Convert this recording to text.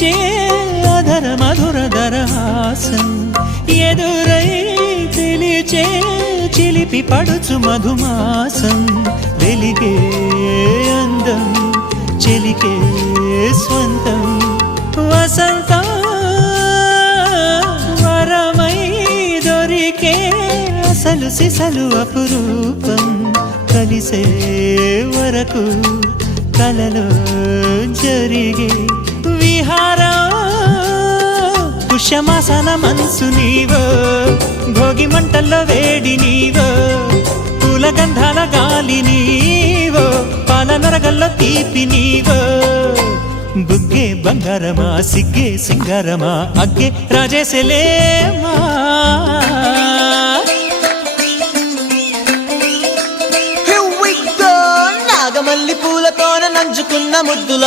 పిలిచే అధర మధుర దరహాసం ఎదురై తెలిచే చిలిపి పడుచు మధుమాసం. వెలిగే అందం చెలికే స్వంతం. వసంత వరమై దొరికే అసలు సిసలు అపురూపం. కలిసే వరకు కలలో జరిగే పుష్యమాసన మనసు నీవో భోగి మంటల్లో వేడి నీవో పూల గంధాల గాలి నీవో పాల నరగల్లో తీపి నీవో. బుగ్గే బంగారమా సిగ్గే సింగారమా అగ్గే రాజేశలేమా. నాగమల్లి పూలతోన నంజుకున్న ముద్దులా